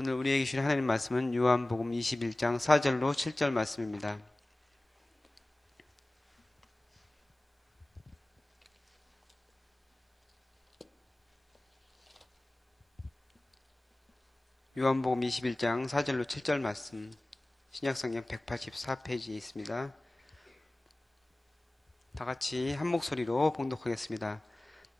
오늘 우리에게 주신 하나님 말씀은 요한복음 21장 4절로 7절 말씀입니다. 요한복음 21장 4절로 7절 말씀, 신약성경 184페이지에 있습니다. 다 같이 한 목소리로 봉독하겠습니다.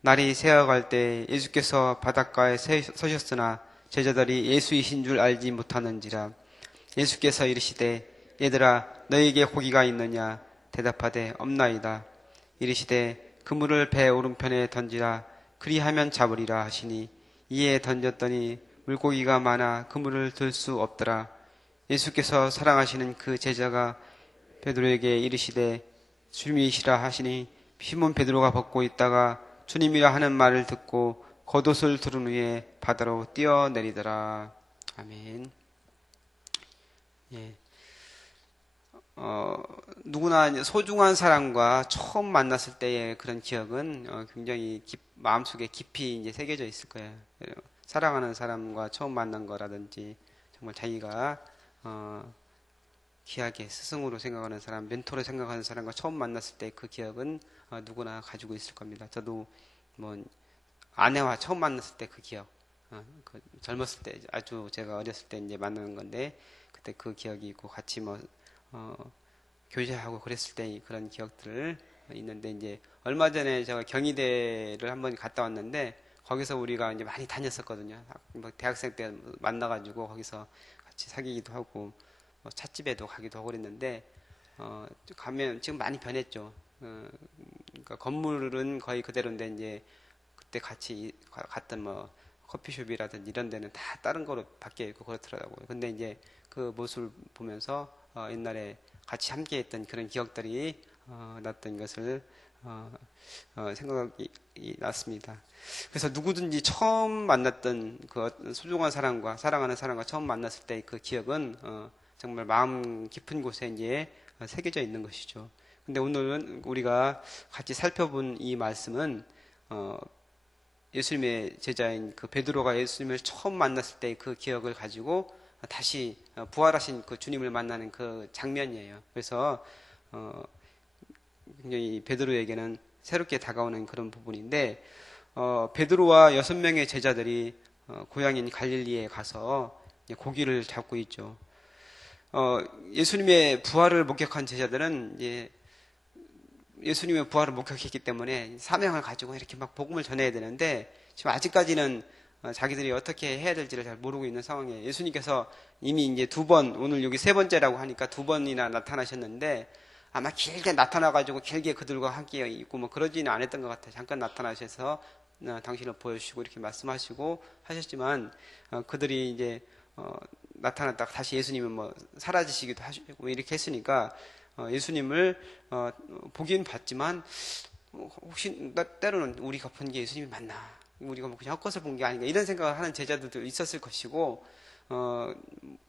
날이 새어갈 때 예수께서 바닷가에 서셨으나 제자들이 예수이신 줄 알지 못하는지라. 예수께서 이르시되 얘들아 너희에게 고기가 있느냐? 대답하되 없나이다. 이르시되 그물을 배 오른편에 던지라. 그리하면 잡으리라 하시니 이에 던졌더니 물고기가 많아 그물을 들 수 없더라. 예수께서 사랑하시는 그 제자가 베드로에게 이르시되 주님이시라 하시니 시몬 베드로가 벗고 있다가 주님이라 하는 말을 듣고 겉옷을 두른 후에 바다로 뛰어내리더라. 아멘. 예. 누구나 소중한 사람과 처음 만났을 때의 그런 기억은 굉장히 마음속에 깊이 이제 새겨져 있을 거예요. 사랑하는 사람과 처음 만난 거라든지 정말 자기가 귀하게 스승으로 생각하는 사람, 멘토로 생각하는 사람과 처음 만났을 때 그 기억은 누구나 가지고 있을 겁니다. 저도 뭐 아내와 처음 만났을 때 그 기억, 젊었을 때 아주 제가 어렸을 때 이제 만나는 건데 그때 그 기억이 있고 같이 교제하고 그랬을 때 그런 기억들 있는데 이제 얼마 전에 제가 경희대를 한번 갔다 왔는데 거기서 우리가 이제 많이 다녔었거든요. 대학생 때 만나가지고 거기서 같이 사귀기도 하고 찻집에도 가기도 하고 그랬는데 가면 지금 많이 변했죠. 그러니까 건물은 거의 그대로인데 이제 그때 같이 갔던 커피숍이라든지 이런 데는 다 다른 거로 바뀌어 있고 그렇더라고요. 근데 이제 그 모습을 보면서 옛날에 같이 함께 했던 그런 기억들이 났던 것을 생각이 났습니다. 그래서 누구든지 처음 만났던 그 소중한 사람과 사랑하는 사람과 처음 만났을 때 그 기억은 정말 마음 깊은 곳에 이제 새겨져 있는 것이죠. 근데 오늘은 우리가 같이 살펴본 이 말씀은 예수님의 제자인 그 베드로가 예수님을 처음 만났을 때 그 기억을 가지고 다시 부활하신 그 주님을 만나는 그 장면이에요. 그래서 굉장히 베드로에게는 새롭게 다가오는 그런 부분인데 베드로와 6명의 제자들이 고향인 갈릴리에 가서 고기를 잡고 있죠. 예수님의 부활을 목격한 제자들은 이제 예수님의 부활을 목격했기 때문에 사명을 가지고 이렇게 막 복음을 전해야 되는데 지금 아직까지는 자기들이 어떻게 해야 될지를 잘 모르고 있는 상황이에요. 예수님께서 이미 이제 2번, 오늘 여기 3번째라고 하니까 2번이나 나타나셨는데 아마 길게 나타나가지고 길게 그들과 함께 있고 그러지는 않았던 것 같아요. 잠깐 나타나셔서 당신을 보여주시고 이렇게 말씀하시고 하셨지만 그들이 이제 나타났다가 다시 예수님은 사라지시기도 하시고 이렇게 했으니까 예수님을 보긴 봤지만 혹시 때로는 우리가 본 게 예수님이 맞나? 우리가 그냥 헛것을 본 게 아닌가? 이런 생각을 하는 제자들도 있었을 것이고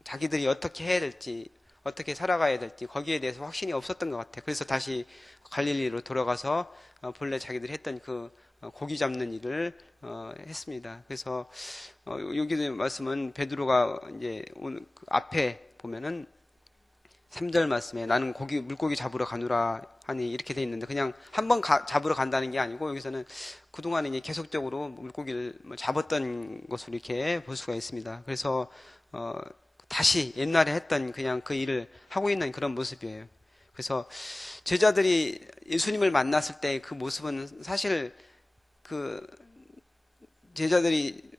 자기들이 어떻게 해야 될지 어떻게 살아가야 될지 거기에 대해서 확신이 없었던 것 같아요. 그래서 다시 갈릴리로 돌아가서 본래 자기들이 했던 그 고기 잡는 일을 했습니다. 그래서 여기 말씀은 베드로가 이제 오늘 그 앞에 보면은 3절 말씀에 나는 물고기 잡으러 가노라 하니 이렇게 돼 있는데 그냥 한번 잡으러 간다는 게 아니고 여기서는 그동안에 이제 계속적으로 물고기를 잡았던 것으로 이렇게 볼 수가 있습니다. 그래서 다시 옛날에 했던 그냥 그 일을 하고 있는 그런 모습이에요. 그래서 제자들이 예수님을 만났을 때 그 모습은 사실 그 제자들이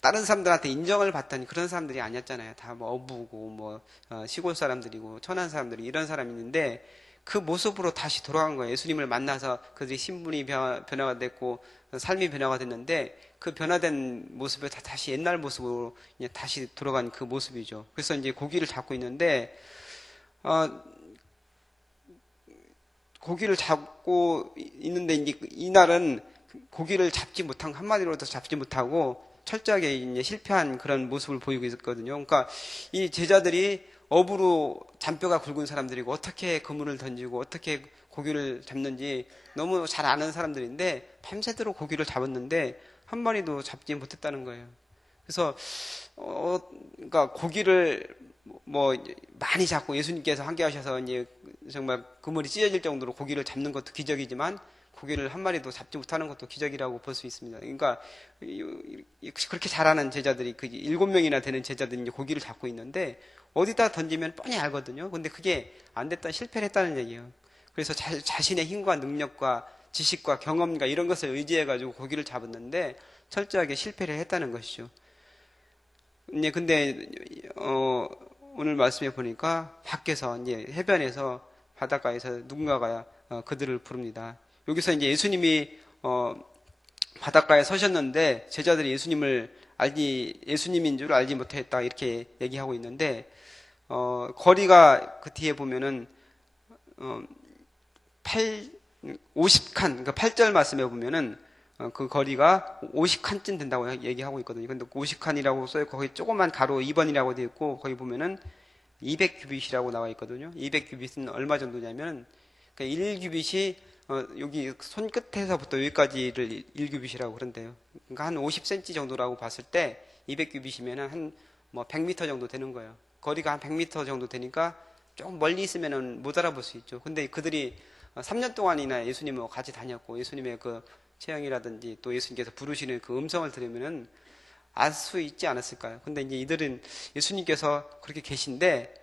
다른 사람들한테 인정을 받던 그런 사람들이 아니었잖아요. 다 어부고 시골 사람들이고 천한 사람들이 이런 사람이 있는데 그 모습으로 다시 돌아간 거예요. 예수님을 만나서 그들이 신분이 변화가 됐고 삶이 변화가 됐는데 그 변화된 모습을 다시 옛날 모습으로 이제 다시 돌아간 그 모습이죠. 그래서 이제 고기를 잡고 있는데 고기를 잡고 있는데 이제 이날은 고기를 잡지 못한 한마디로도 잡지 못하고 철저하게 이제 실패한 그런 모습을 보이고 있었거든요. 그러니까 이 제자들이 어부로 잔뼈가 굵은 사람들이고 어떻게 그물을 던지고 어떻게 고기를 잡는지 너무 잘 아는 사람들인데 밤새도록 고기를 잡았는데 한 마리도 잡지 못했다는 거예요. 그래서 그러니까 고기를 뭐 많이 잡고 예수님께서 함께 하셔서 이제 정말 그물이 찢어질 정도로 고기를 잡는 것도 기적이지만 고기를 한 마리도 잡지 못하는 것도 기적이라고 볼 수 있습니다. 그러니까 그렇게 잘하는 제자들이 그 7명이나 되는 제자들이 이제 고기를 잡고 있는데 어디다 던지면 뻔히 알거든요. 근데 그게 안 됐다 실패를 했다는 얘기예요. 그래서 자신의 힘과 능력과 지식과 경험과 이런 것을 의지해 가지고 고기를 잡았는데 철저하게 실패를 했다는 것이죠. 근데 오늘 말씀에 보니까 밖에서 이제 해변에서 바닷가에서 누군가가 그들을 부릅니다. 여기서 이제 예수님이 바닷가에 서셨는데 제자들이 예수님인 줄 알지 못했다 이렇게 얘기하고 있는데 거리가 그 뒤에 보면은 50칸 그러니까 8절 말씀에 보면은 그 거리가 50칸쯤 된다고 얘기하고 있거든요. 근데 50칸이라고 써있고 거기 조그만 가로 2번이라고 되어 있고 거기 보면은 200규빗이라고 나와 있거든요. 200규빗은 얼마 정도냐면 그러니까 1규빗이 여기 손끝에서부터 여기까지를 1규빗이라고 그런데요. 그러니까 한 50cm 정도라고 봤을 때 200규빗이면은 한 뭐 100m 정도 되는 거예요. 거리가 한 100m 정도 되니까 조금 멀리 있으면은 못 알아볼 수 있죠. 근데 그들이 3년 동안이나 예수님과 같이 다녔고 예수님의 그 체형이라든지 또 예수님께서 부르시는 그 음성을 들으면은 알 수 있지 않았을까요? 근데 이제 이들은 예수님께서 그렇게 계신데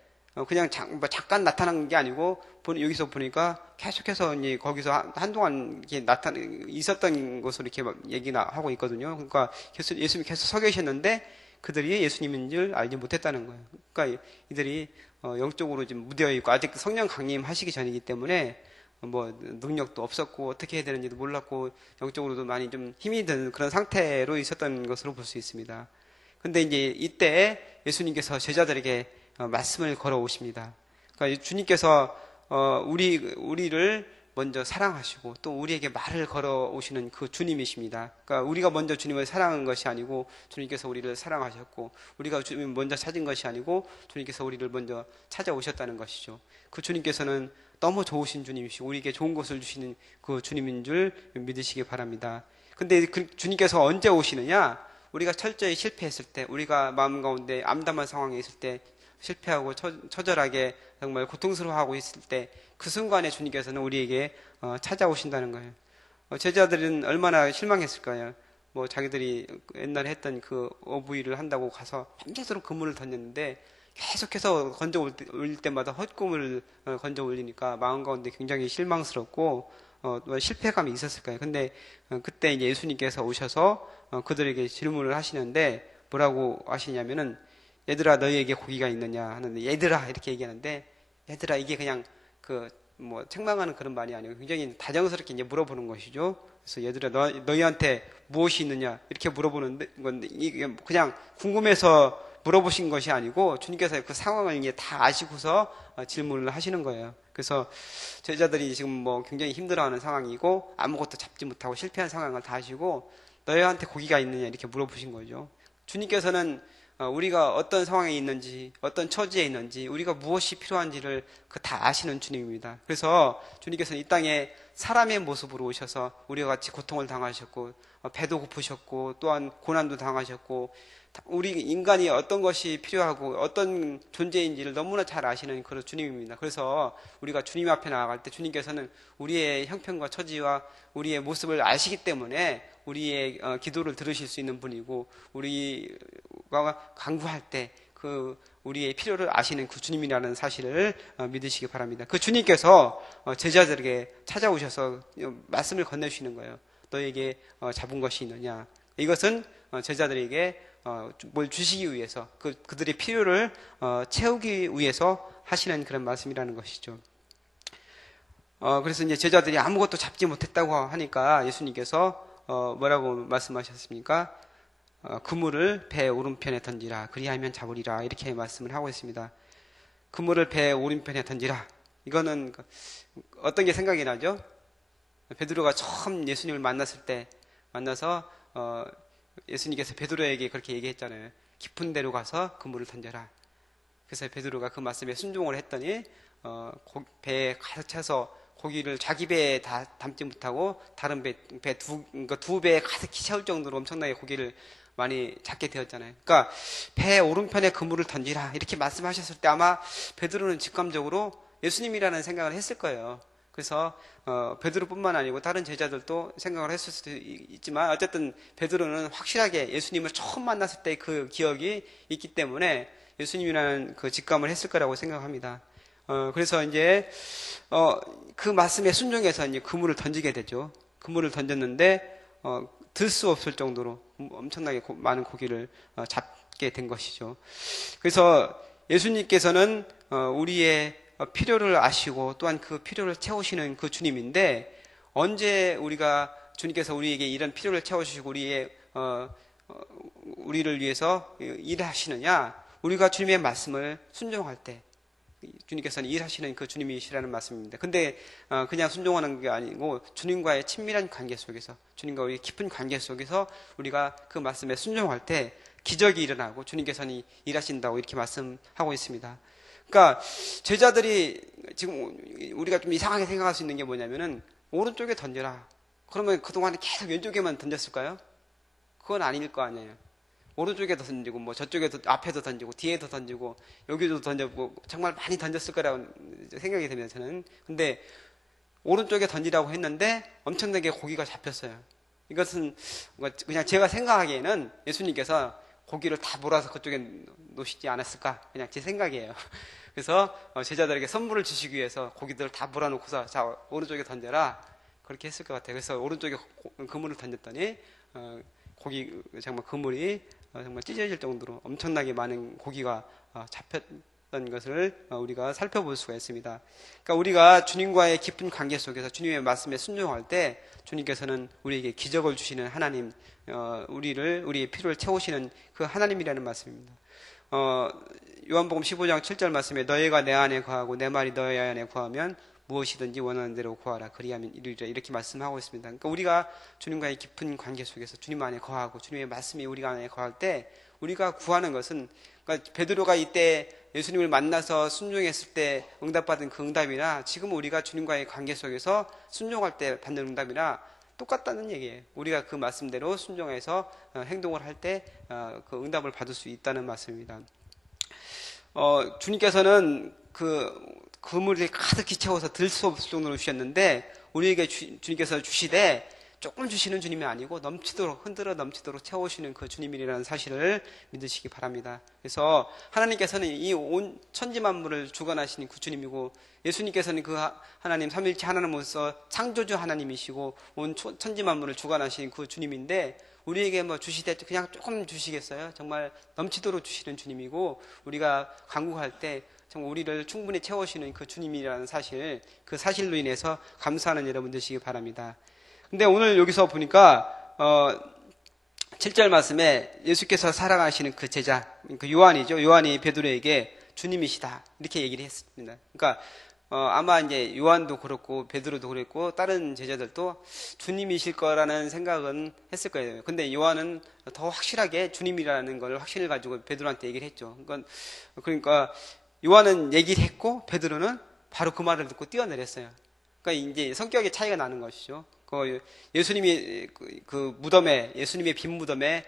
그냥 잠깐 나타난 게 아니고 여기서 보니까 계속해서 이제 거기서 한동안 이렇게 있었던 것으로 이렇게 얘기나 하고 있거든요. 그러니까 예수님이 계속 서 계셨는데 그들이 예수님인 줄 알지 못했다는 거예요. 그러니까 이들이 영적으로 좀 무뎌 있고 아직 성령 강림하시기 전이기 때문에 뭐 능력도 없었고 어떻게 해야 되는지도 몰랐고 영적으로도 많이 좀 힘이 드는 그런 상태로 있었던 것으로 볼 수 있습니다. 근데 이제 이때 예수님께서 제자들에게 말씀을 걸어 오십니다. 그러니까 주님께서 우리를 먼저 사랑하시고 또 우리에게 말을 걸어 오시는 그 주님이십니다. 그러니까 우리가 먼저 주님을 사랑한 것이 아니고 주님께서 우리를 사랑하셨고 우리가 주님을 먼저 찾은 것이 아니고 주님께서 우리를 먼저 찾아오셨다는 것이죠. 그 주님께서는 너무 좋으신 주님이시고 우리에게 좋은 것을 주시는 그 주님인 줄 믿으시기 바랍니다. 근데 그 주님께서 언제 오시느냐? 우리가 철저히 실패했을 때, 우리가 마음 가운데 암담한 상황에 있을 때, 실패하고 처절하게 정말 고통스러워하고 있을 때 그 순간에 주님께서는 우리에게 찾아오신다는 거예요. 제자들은 얼마나 실망했을까요? 뭐 자기들이 옛날에 했던 그 어부일을 한다고 가서 밤새도록 그물을 던졌는데 계속해서 건져 올릴 때마다 헛꿈을 건져 올리니까 마음 가운데 굉장히 실망스럽고 실패감이 있었을 거예요. 근데 그때 이제 예수님께서 오셔서 그들에게 질문을 하시는데 뭐라고 하시냐면은 얘들아 너희에게 고기가 있느냐 하는데 얘들아 이렇게 얘기하는데 얘들아 이게 그냥 뭐 책망하는 그런 말이 아니고 굉장히 다정스럽게 이제 물어보는 것이죠. 그래서 얘들아 너희한테 무엇이 있느냐 이렇게 물어보는 건데 이게 그냥 궁금해서 물어보신 것이 아니고 주님께서 그 상황을 이제 다 아시고서 질문을 하시는 거예요. 그래서 제자들이 지금 뭐 굉장히 힘들어하는 상황이고 아무것도 잡지 못하고 실패한 상황을 다 아시고 너희한테 고기가 있느냐 이렇게 물어보신 거죠. 주님께서는 우리가 어떤 상황에 있는지 어떤 처지에 있는지 우리가 무엇이 필요한지를 다 아시는 주님입니다. 그래서 주님께서는 이 땅에 사람의 모습으로 오셔서 우리와 같이 고통을 당하셨고 배도 고프셨고 또한 고난도 당하셨고 우리 인간이 어떤 것이 필요하고 어떤 존재인지를 너무나 잘 아시는 그런 주님입니다. 그래서 우리가 주님 앞에 나아갈 때 주님께서는 우리의 형편과 처지와 우리의 모습을 아시기 때문에 우리의 기도를 들으실 수 있는 분이고 우리가 간구할 때 우리의 필요를 아시는 그 주님이라는 사실을 믿으시기 바랍니다. 그 주님께서 제자들에게 찾아오셔서 말씀을 건네주시는 거예요. 너에게 잡은 것이 있느냐. 이것은 제자들에게 뭘 주시기 위해서 그들의 필요를 채우기 위해서 하시는 그런 말씀이라는 것이죠. 그래서 이제 제자들이 아무것도 잡지 못했다고 하니까 예수님께서 뭐라고 말씀하셨습니까? 그물을 배 오른편에 던지라 그리하면 잡으리라 이렇게 말씀을 하고 있습니다. 그물을 배 오른편에 던지라. 이거는 어떤 게 생각이 나죠? 베드로가 처음 예수님을 만나서 예수님께서 베드로에게 그렇게 얘기했잖아요. 깊은 데로 가서 그물을 던져라. 그래서 베드로가 그 말씀에 순종을 했더니 배에 가득 차서 고기를 자기 배에 다 담지 못하고 다른 두 배에 가득히 채울 정도로 엄청나게 고기를 많이 잡게 되었잖아요. 그러니까 배 오른편에 그물을 던지라 이렇게 말씀하셨을 때 아마 베드로는 직감적으로 예수님이라는 생각을 했을 거예요. 그래서 베드로뿐만 아니고 다른 제자들도 생각을 했을 수도 있지만 어쨌든 베드로는 확실하게 예수님을 처음 만났을 때 그 기억이 있기 때문에 예수님이라는 그 직감을 했을 거라고 생각합니다. 그래서 이제 그 말씀에 순종해서 이제 그물을 던지게 되죠. 그물을 던졌는데 들 수 없을 정도로 엄청나게 많은 고기를 잡게 된 것이죠. 그래서 예수님께서는 우리의 필요를 아시고 또한 그 필요를 채우시는 그 주님인데 언제 주님께서 우리에게 이런 필요를 채워주시고 우리를 위해서 일하시느냐? 우리가 주님의 말씀을 순종할 때 주님께서는 일하시는 그 주님이시라는 말씀입니다. 근데 그냥 순종하는 게 아니고 주님과의 친밀한 관계 속에서 주님과 우리 깊은 관계 속에서 우리가 그 말씀에 순종할 때 기적이 일어나고 주님께서는 일하신다고 이렇게 말씀하고 있습니다. 그러니까 제자들이 지금 우리가 좀 이상하게 생각할 수 있는 게 뭐냐면은 오른쪽에 던져라. 그러면 그동안에 계속 왼쪽에만 던졌을까요? 그건 아닐 거 아니에요. 오른쪽에도 던지고 뭐 저쪽에도 앞에도 던지고 뒤에도 던지고 여기도 던지고 정말 많이 던졌을 거라고 생각이 됩니다. 저는. 근데 오른쪽에 던지라고 했는데 엄청나게 고기가 잡혔어요. 이것은 그냥 제가 생각하기에는 예수님께서 고기를 다 몰아서 그쪽에 놓으시지 않았을까? 그냥 제 생각이에요. 그래서 제자들에게 선물을 주시기 위해서 고기들을 다 몰아놓고서 자 오른쪽에 던져라 그렇게 했을 것 같아요. 그래서 오른쪽에 그물을 던졌더니 정말 그물이 정말 찢어질 정도로 엄청나게 많은 고기가 잡혔던 것을 우리가 살펴볼 수가 있습니다. 그러니까 우리가 주님과의 깊은 관계 속에서 주님의 말씀에 순종할 때 주님께서는 우리에게 기적을 주시는 하나님, 우리의 필요를 채우시는 그 하나님이라는 말씀입니다. 요한복음 15장 7절 말씀에 너희가 내 안에 거하고 내 말이 너희 안에 거하면 무엇이든지 원하는 대로 구하라 그리하면 이루리라 이렇게 말씀하고 있습니다. 그러니까 우리가 주님과의 깊은 관계 속에서 주님 안에 거하고 주님의 말씀이 우리가 안에 거할 때 우리가 구하는 것은 그러니까 베드로가 이때 예수님을 만나서 순종했을 때 응답받은 그 응답이나 지금 우리가 주님과의 관계 속에서 순종할 때 받는 응답이나 똑같다는 얘기예요. 우리가 그 말씀대로 순종해서 행동을 할 때 그 응답을 받을 수 있다는 말씀입니다. 주님께서는 그물을 가득히 채워서 들 수 없을 정도로 주셨는데 우리에게 주님께서 주시되 조금 주시는 주님이 아니고 흔들어 넘치도록 채우시는 그 주님이라는 사실을 믿으시기 바랍니다. 그래서 하나님께서는 이 온 천지 만물을 주관하시는 그 주님이고 예수님께서는 그 하나님 삼위일체 하나님으로서 창조주 하나님이시고 온 천지 만물을 주관하시는 그 주님인데 우리에게 뭐 주시되 그냥 조금 주시겠어요? 정말 넘치도록 주시는 주님이고 우리가 간구할 때 정말 우리를 충분히 채우시는 그 주님이라는 사실, 그 사실로 인해서 감사하는 여러분 되시기 바랍니다. 근데 오늘 여기서 보니까 7절 말씀에 예수께서 사랑하시는 그 제자, 그 요한이죠. 요한이 베드로에게 주님이시다 이렇게 얘기를 했습니다. 그러니까 아마 이제 요한도 그렇고 베드로도 그랬고 다른 제자들도 주님이실 거라는 생각은 했을 거예요. 근데 요한은 더 확실하게 주님이라는 걸 확신을 가지고 베드로한테 얘기를 했죠. 그러니까 요한은 얘기를 했고 베드로는 바로 그 말을 듣고 뛰어내렸어요. 그러니까 이제 성격의 차이가 나는 것이죠. 예수님이 그 무덤에 예수님의 빈 무덤에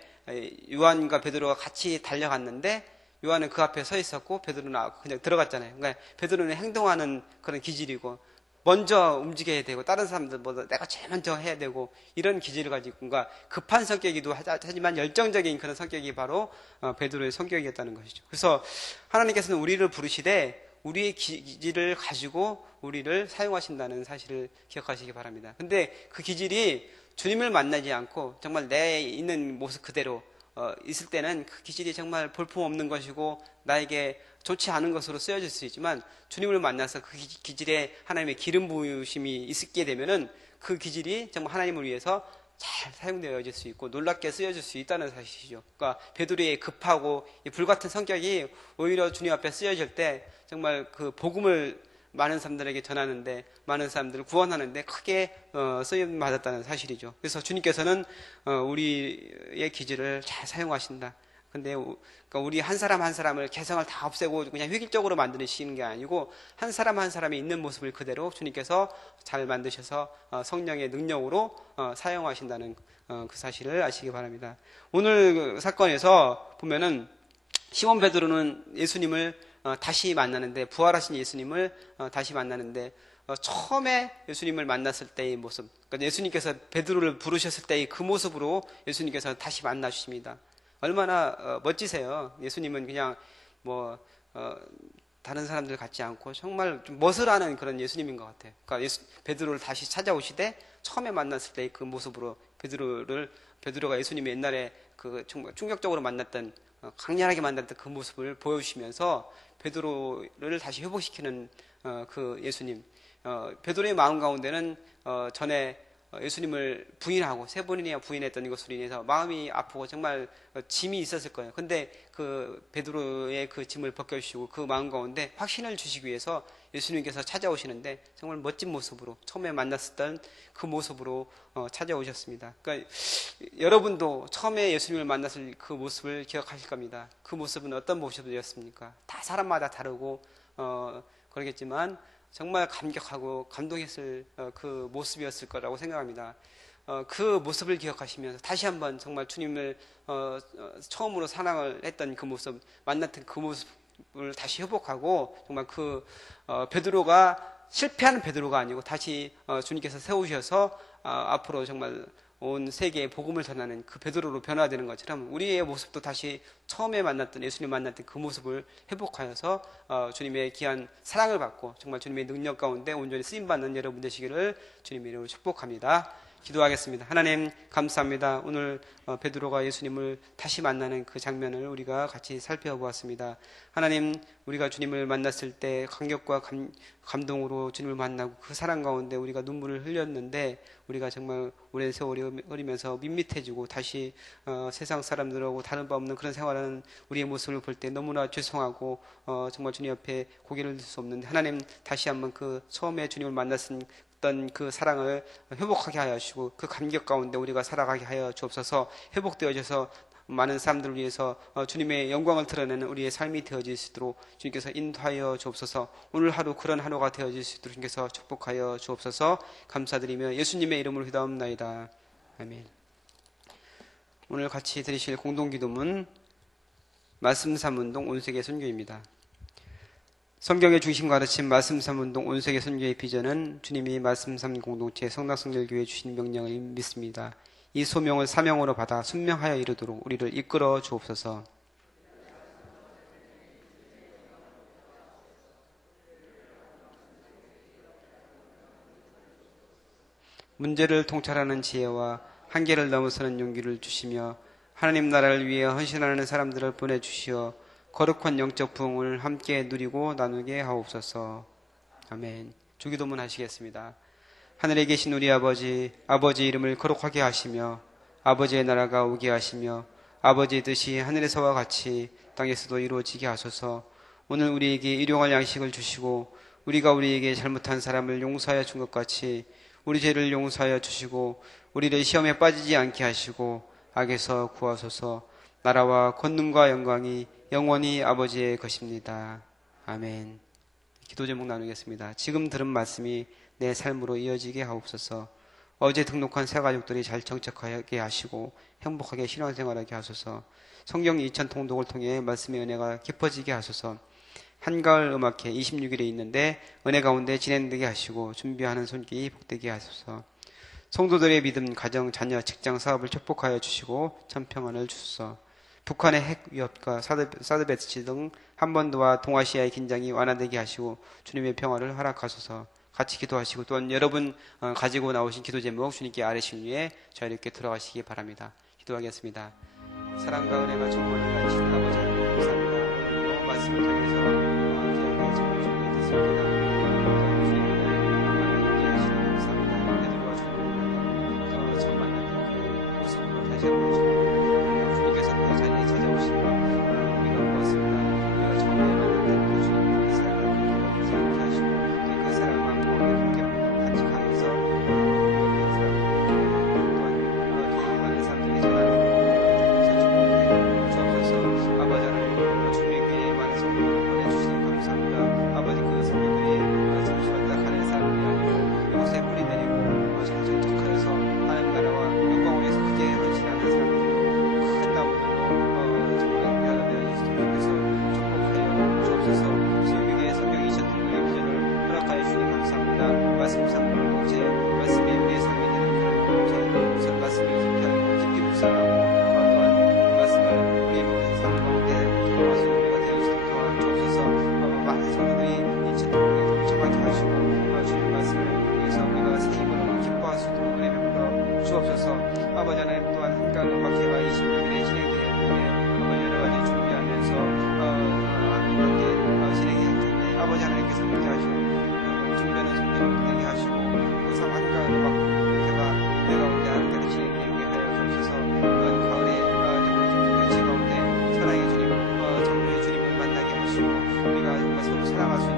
요한과 베드로가 같이 달려갔는데 요한은 그 앞에 서 있었고 베드로는 그냥 들어갔잖아요. 그러니까 베드로는 행동하는 그런 기질이고 먼저 움직여야 되고 다른 사람들보다 내가 제일 먼저 해야 되고 이런 기질을 가지고 뭔가 급한 성격이기도 하지만 열정적인 그런 성격이 바로 베드로의 성격이었다는 것이죠. 그래서 하나님께서는 우리를 부르시되 우리의 기질을 가지고 우리를 사용하신다는 사실을 기억하시기 바랍니다. 근데 그 기질이 주님을 만나지 않고 정말 내 있는 모습 그대로 있을 때는 그 기질이 정말 볼품없는 것이고 나에게 좋지 않은 것으로 쓰여질 수 있지만 주님을 만나서 그 기질에 하나님의 기름 부으심이 있게 되면은 그 기질이 정말 하나님을 위해서 잘 사용되어질 수 있고 놀랍게 쓰여질 수 있다는 사실이죠. 그러니까 베드로의 급하고 불같은 성격이 오히려 주님 앞에 쓰여질 때 정말 그 복음을 많은 사람들에게 전하는데 많은 사람들을 구원하는데 크게 쓰임 받았다는 사실이죠. 그래서 주님께서는 우리의 기질을 잘 사용하신다. 근데 그러니까 우리 한 사람 한 사람을 개성을 다 없애고 그냥 획일적으로 만드시는 게 아니고 한 사람 한 사람이 있는 모습을 그대로 주님께서 잘 만드셔서 성령의 능력으로 사용하신다는 그 사실을 아시기 바랍니다. 오늘 그 사건에서 보면은 시몬 베드로는 예수님을 다시 만나는데, 부활하신 예수님을 다시 만나는데, 처음에 예수님을 만났을 때의 모습, 그러니까 예수님께서 베드로를 부르셨을 때의 그 모습으로 예수님께서 다시 만나 주십니다. 얼마나 멋지세요. 예수님은 그냥 다른 사람들 같지 않고 정말 좀 멋을 하는 그런 예수님인 것 같아요. 그러니까 베드로를 다시 찾아오시되 처음에 만났을 때의 그 모습으로 베드로가 예수님이 옛날에 그 정말 충격적으로 만났던, 강렬하게 만났던 그 모습을 보여주시면서 베드로를 다시 회복시키는 그 예수님. 베드로의 마음 가운데는 전에 예수님을 부인하고 세 번이나 부인했던 것으로 인해서 마음이 아프고 정말 짐이 있었을 거예요. 근데 그 베드로의 그 짐을 벗겨주시고 그 마음 가운데 확신을 주시기 위해서 예수님께서 찾아오시는데 정말 멋진 모습으로, 처음에 만났었던 그 모습으로 찾아오셨습니다. 그러니까 여러분도 처음에 예수님을 만났을 그 모습을 기억하실 겁니다. 그 모습은 어떤 모습이었습니까? 다 사람마다 다르고 그러겠지만 정말 감격하고 감동했을 그 모습이었을 거라고 생각합니다. 그 모습을 기억하시면서 다시 한번 정말 주님을 처음으로 사랑을 했던 그 모습, 만났던 그 모습을 다시 회복하고, 정말 그 베드로가 실패하는 베드로가 아니고 다시 주님께서 세우셔서 앞으로 정말 온 세계에 복음을 전하는 그 베드로로 변화되는 것처럼 우리의 모습도 다시 처음에 만났던, 예수님 만났던 그 모습을 회복하여서 주님의 귀한 사랑을 받고 정말 주님의 능력 가운데 온전히 쓰임받는 여러분 되시기를 주님의 이름으로 축복합니다. 기도하겠습니다. 하나님 감사합니다. 오늘 베드로가 예수님을 다시 만나는 그 장면을 우리가 같이 살펴보았습니다. 하나님, 우리가 주님을 만났을 때 감격과 감동으로 주님을 만나고 그 사랑 가운데 우리가 눈물을 흘렸는데, 우리가 정말 오랜 세월이 흐르면서 밋밋해지고 다시 세상 사람들하고 다른 바 없는 그런 생활하는 우리의 모습을 볼 때 너무나 죄송하고 정말 주님 앞에 고개를 들 수 없는데, 하나님 다시 한번 그 처음에 주님을 만났던 그 사랑을 회복하게 하여 주시고 그 감격 가운데 우리가 살아가게 하여 주옵소서. 회복되어져서 많은 사람들을 위해서 주님의 영광을 드러내는 우리의 삶이 되어질 수 있도록 주님께서 인도하여 주옵소서. 오늘 하루 그런 하루가 되어질 수 있도록 주님께서 축복하여 주옵소서. 감사드리며 예수님의 이름으로 기도합나이다. 아멘. 오늘 같이 드리실 공동기도문 말씀 3운동 온세계 선교입니다. 성경의 중심 가르침 말씀 3운동 온세계 선교의 비전은 주님이 말씀 3 공동체 성락성결교회에 주신 명령을 믿습니다. 이 소명을 사명으로 받아 순명하여 이루도록 우리를 이끌어 주옵소서. 문제를 통찰하는 지혜와 한계를 넘어서는 용기를 주시며 하나님 나라를 위해 헌신하는 사람들을 보내주시어 거룩한 영적 부흥을 함께 누리고 나누게 하옵소서. 아멘. 주기도문 하시겠습니다. 하늘에 계신 우리 아버지, 아버지 이름을 거룩하게 하시며 아버지의 나라가 오게 하시며 아버지의 뜻이 하늘에서와 같이 땅에서도 이루어지게 하소서. 오늘 우리에게 일용할 양식을 주시고 우리가 우리에게 잘못한 사람을 용서하여 준 것 같이 우리 죄를 용서하여 주시고 우리를 시험에 빠지지 않게 하시고 악에서 구하소서. 나라와 권능과 영광이 영원히 아버지의 것입니다. 아멘. 기도 제목 나누겠습니다. 지금 들은 말씀이 내 삶으로 이어지게 하옵소서. 어제 등록한 새 가족들이 잘 정착하게 하시고 행복하게 신앙생활하게 하소서. 성경 2000 통독을 통해 말씀의 은혜가 깊어지게 하소서. 한가을 음악회 26일에 있는데 은혜 가운데 진행되게 하시고 준비하는 손길이 복되게 하소서. 성도들의 믿음, 가정, 자녀, 직장, 사업을 축복하여 주시고 천평안을 주소서. 북한의 핵 위협과 사드 배치 등 한반도와 동아시아의 긴장이 완화되게 하시고 주님의 평화를 허락하소서. 같이 기도하시고 또한 여러분 가지고 나오신 기도 제목 주님께 아뢰신 후에 자유롭게 들어가시기 바랍니다. 기도하겠습니다. 사랑과 은혜가 충만히 가신 아버지 하나님 감사합니다. 오늘도 말씀을 통해서 귀하게 정말 주님께 됐습니다. 주님의 은혜 하시는 감사합니다. 베드로와 주님을 처음 만났던 그 모습으로 다시 한번 주님께서 그 자리에 찾아오시고 우리가 무엇입니다. 우리가 처음에 만났던 그 주님의 사랑을 생각해 하시고 그 사랑과 함께 같이 가면서 많은 사람들이 전하는 주옵소서. 살아갈 수 있는